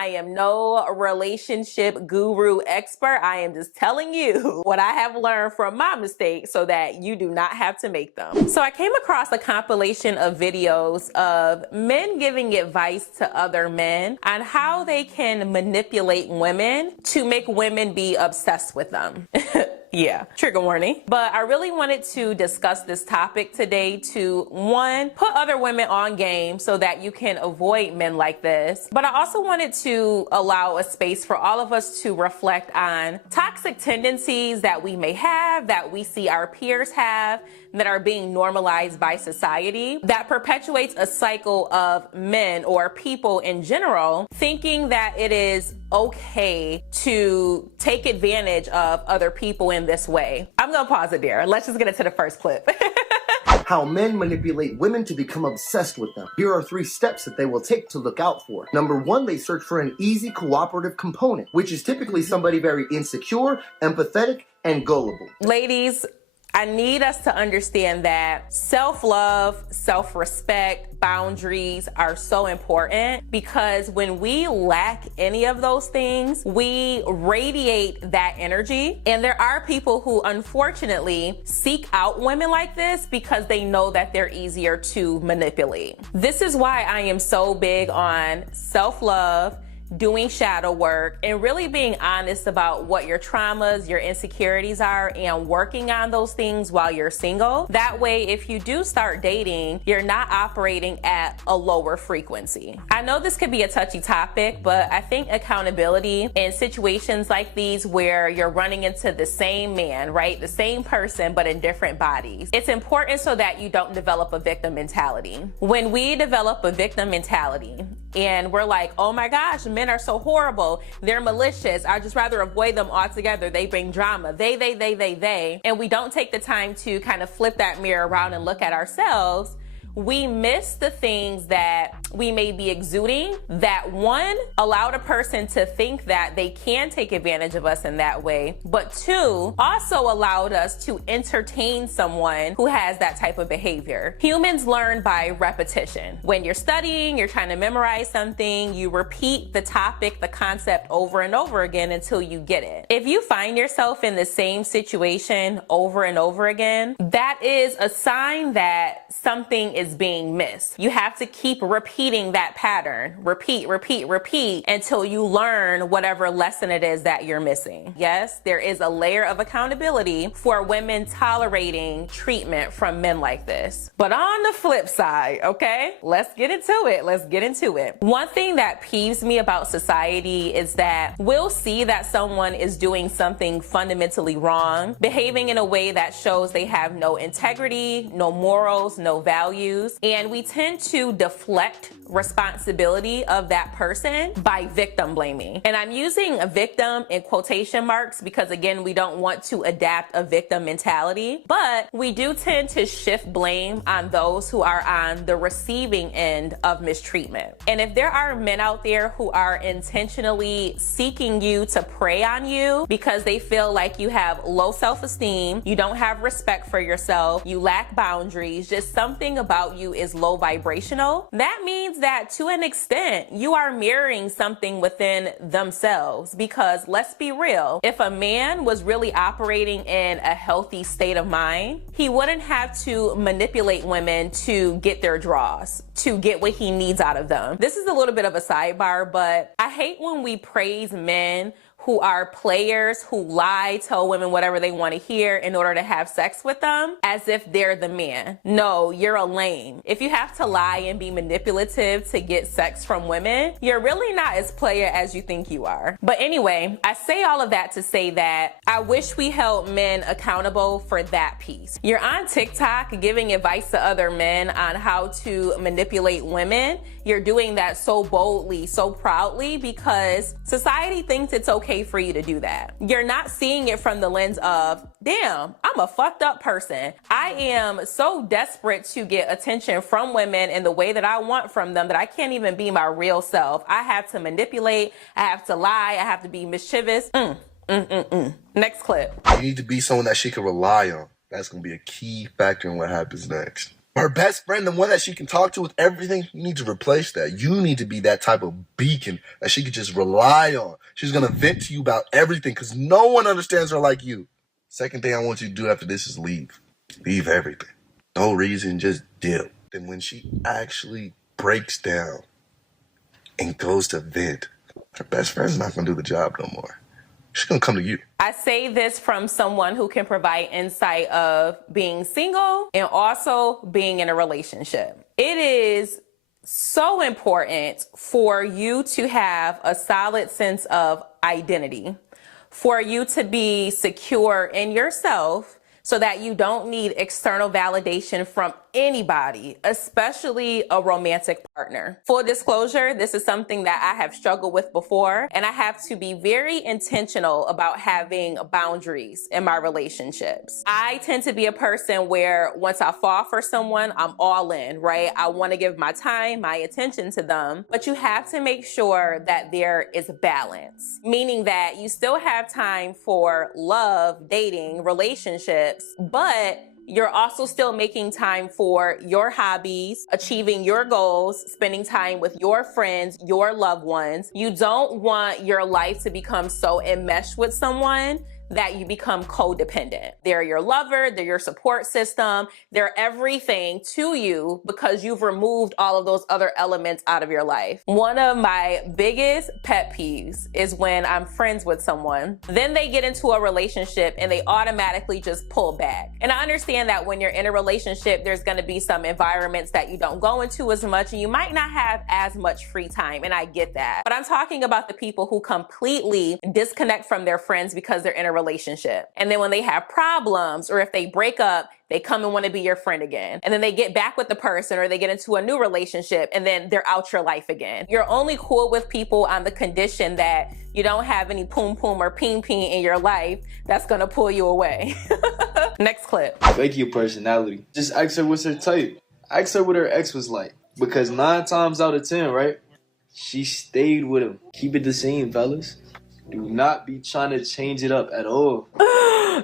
I am no relationship guru expert. I am just telling you what I have learned from my mistakes so that you do not have to make them. So I came across a compilation of videos of men giving advice to other men on how they can manipulate women to make women be obsessed with them. Yeah, trigger warning. But I really wanted to discuss this topic today to, one, put other women on game so that you can avoid men like this. But I also wanted to allow a space for all of us to reflect on toxic tendencies that we may have, that we see our peers have, that are being normalized by society, that perpetuates a cycle of men or people in general thinking that it is okay to take advantage of other people in this way. I'm gonna pause it there. Let's just get into the first clip. How men manipulate women to become obsessed with them. Here are 3 steps that they will take to look out for. Number 1, they search for an easy cooperative component, which is typically somebody very insecure, empathetic, and gullible. Ladies, I need us to understand that self-love, self-respect, boundaries are so important, because when we lack any of those things, we radiate that energy. And there are people who unfortunately seek out women like this because they know that they're easier to manipulate. This is why I am so big on self-love, doing shadow work, and really being honest about what your traumas, your insecurities are, and working on those things while you're single. That way, if you do start dating, you're not operating at a lower frequency. I know this could be a touchy topic, but I think accountability in situations like these where you're running into the same man, right? The same person, but in different bodies. It's important so that you don't develop a victim mentality. When we develop a victim mentality, and we're like, oh my gosh, men are so horrible, they're malicious, I'd just rather avoid them altogether, they bring drama, they, and we don't take the time to kind of flip that mirror around and look at ourselves, we miss the things that we may be exuding that, one, allowed a person to think that they can take advantage of us in that way, but 2, also allowed us to entertain someone who has that type of behavior. Humans learn by repetition. When you're studying, you're trying to memorize something, you repeat the topic, the concept over and over again until you get it. If you find yourself in the same situation over and over again, that is a sign that something is being missed. You have to keep repeating that pattern. Repeat until you learn whatever lesson it is that you're missing. Yes, there is a layer of accountability for women tolerating treatment from men like this. But on the flip side, okay, let's get into it. One thing that peeves me about society is that we'll see that someone is doing something fundamentally wrong, behaving in a way that shows they have no integrity, no morals, no values, and we tend to deflect responsibility of that person by victim blaming. And I'm using a victim in quotation marks because, again, we don't want to adapt a victim mentality, but we do tend to shift blame on those who are on the receiving end of mistreatment. And if there are men out there who are intentionally seeking you to prey on you because they feel like you have low self-esteem, you don't have respect for yourself, you lack boundaries, just something about you is low vibrational, that means that to an extent you are mirroring something within themselves. Because let's be real, if a man was really operating in a healthy state of mind, he wouldn't have to manipulate women to get their draws, to get what he needs out of them. This is a little bit of a sidebar, but I hate when we praise men who are players, who lie, tell women whatever they want to hear in order to have sex with them, as if they're the man. No, you're a lame. If you have to lie and be manipulative to get sex from women, you're really not as player as you think you are. But anyway, I say all of that to say that I wish we held men accountable for that piece. You're on TikTok giving advice to other men on how to manipulate women. You're doing that so boldly, so proudly, because society thinks it's okay for you to do that. You're not seeing it from the lens of, damn, I'm a fucked up person. I am so desperate to get attention from women in the way that I want from them that I can't even be my real self. I have to manipulate, I have to lie, I have to be mischievous. Next clip. You need to be someone that she can rely on. That's going to be a key factor in what happens next. Her best friend, the one that she can talk to with everything, you need to replace that. You need to be that type of beacon that she could just rely on. She's going to vent to you about everything because no one understands her like you. Second thing I want you to do after this is leave. Leave everything. No reason, just dip. Then when she actually breaks down and goes to vent, her best friend's not going to do the job no more. She's going to come to you. I say this from someone who can provide insight of being single and also being in a relationship. It is so important for you to have a solid sense of identity, for you to be secure in yourself so that you don't need external validation from anybody, especially a romantic partner. Full disclosure, this is something that I have struggled with before, and I have to be very intentional about having boundaries in my relationships. I tend to be a person where once I fall for someone, I'm all in, right? I want to give my time, my attention to them, but you have to make sure that there is balance, meaning that you still have time for love, dating, relationships, but you're also still making time for your hobbies, achieving your goals, spending time with your friends, your loved ones. You don't want your life to become so enmeshed with someone that you become codependent. They're your lover, they're your support system, they're everything to you because you've removed all of those other elements out of your life. One of my biggest pet peeves is when I'm friends with someone, then they get into a relationship and they automatically just pull back. And I understand that when you're in a relationship, there's gonna be some environments that you don't go into as much and you might not have as much free time, and I get that. But I'm talking about the people who completely disconnect from their friends because they're in a relationship. And then when they have problems or if they break up, they come and want to be your friend again. And then they get back with the person or they get into a new relationship and then they're out your life again. You're only cool with people on the condition that you don't have any poom poom or peen peen in your life that's gonna pull you away. Next clip. Fake your personality. Just ask her what's her type. Ask her what her ex was like. Because 9 times out of 10, right? She stayed with him. Keep it the same, fellas. Do not be trying to change it up at all.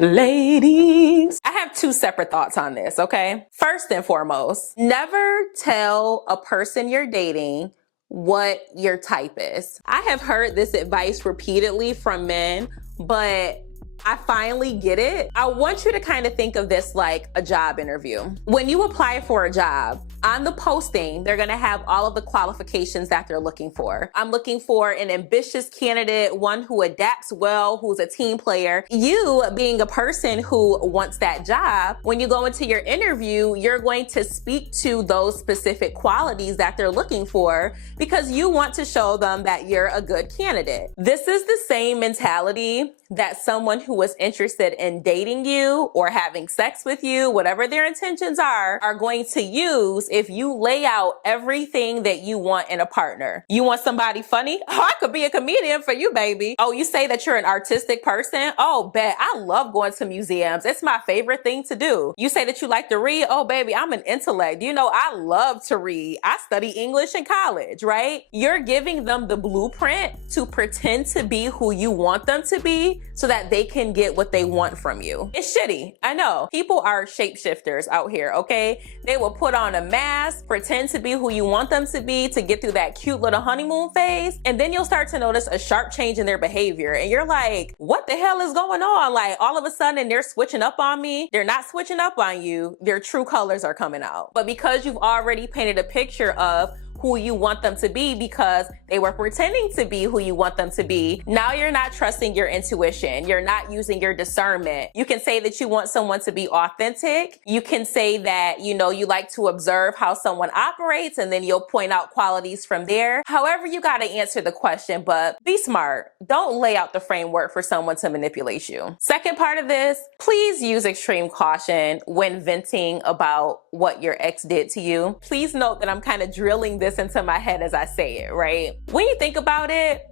Ladies, I have 2 separate thoughts on this, okay? First and foremost, never tell a person you're dating what your type is. I have heard this advice repeatedly from men, but I finally get it. I want you to kind of think of this like a job interview. When you apply for a job, on the posting, they're gonna have all of the qualifications that they're looking for. I'm looking for an ambitious candidate, one who adapts well, who's a team player. You, being a person who wants that job, when you go into your interview, you're going to speak to those specific qualities that they're looking for because you want to show them that you're a good candidate. This is the same mentality that someone who is interested in dating you or having sex with you, whatever their intentions are going to use if you lay out everything that you want in a partner. You want somebody funny? Oh, I could be a comedian for you, baby. Oh, you say that you're an artistic person? Oh, bet. I love going to museums. It's my favorite thing to do. You say that you like to read? Oh, baby, I'm an intellect. You know, I love to read. I study English in college, right? You're giving them the blueprint to pretend to be who you want them to be so that they can get what they want from you. It's shitty. I know. People are shapeshifters out here, okay? They will put on a mask, pretend to be who you want them to be to get through that cute little honeymoon phase, and then you'll start to notice a sharp change in their behavior. And you're like, what the hell is going on? Like, all of a sudden they're switching up on me. They're not switching up on you. Their true colors are coming out. But because you've already painted a picture of who you want them to be because they were pretending to be who you want them to be, now you're not trusting your intuition. You're not using your discernment. You can say that you want someone to be authentic. You can say that, you know, you like to observe how someone operates and then you'll point out qualities from there. However, you got to answer the question, but be smart. Don't lay out the framework for someone to manipulate you. Second part of this, please use extreme caution when venting about what your ex did to you. Please note that I'm kind of drilling this into my head as I say it, right? When you think about it,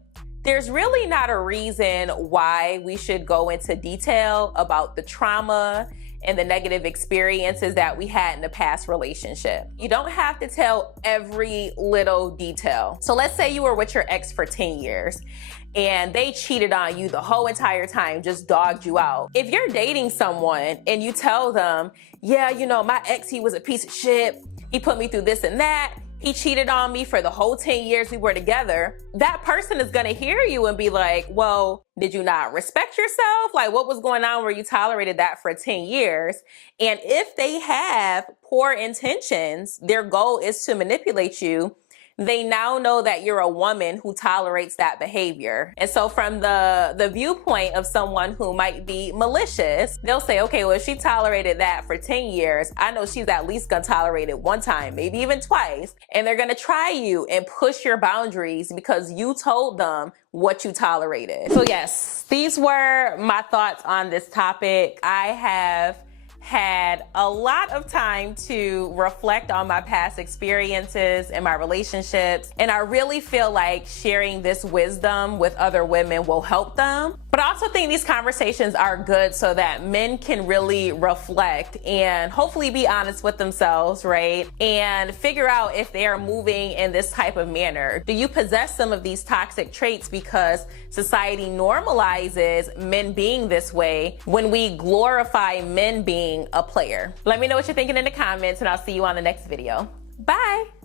there's really not a reason why we should go into detail about the trauma and the negative experiences that we had in the past relationship. You don't have to tell every little detail. So let's say you were with your ex for 10 years and they cheated on you the whole entire time, just dogged you out. If you're dating someone and you tell them, yeah, you know, my ex, he was a piece of shit. He put me through this and that. He cheated on me for the whole 10 years we were together. That person is gonna hear you and be like, well, did you not respect yourself? Like, what was going on where you tolerated that for 10 years? And if they have poor intentions, their goal is to manipulate you, they now know that you're a woman who tolerates that behavior. And so from the viewpoint of someone who might be malicious, they'll say, okay, well, if she tolerated that for 10 years, I know she's at least gonna tolerate it one time, maybe even twice. And they're gonna try you and push your boundaries because you told them what you tolerated. So yes, these were my thoughts on this topic. I have had a lot of time to reflect on my past experiences and my relationships, and I really feel like sharing this wisdom with other women will help them. But I also think these conversations are good so that men can really reflect and hopefully be honest with themselves, right? And figure out if they are moving in this type of manner. Do you possess some of these toxic traits because society normalizes men being this way when we glorify men being a player? Let me know what you're thinking in the comments, and I'll see you on the next video. Bye.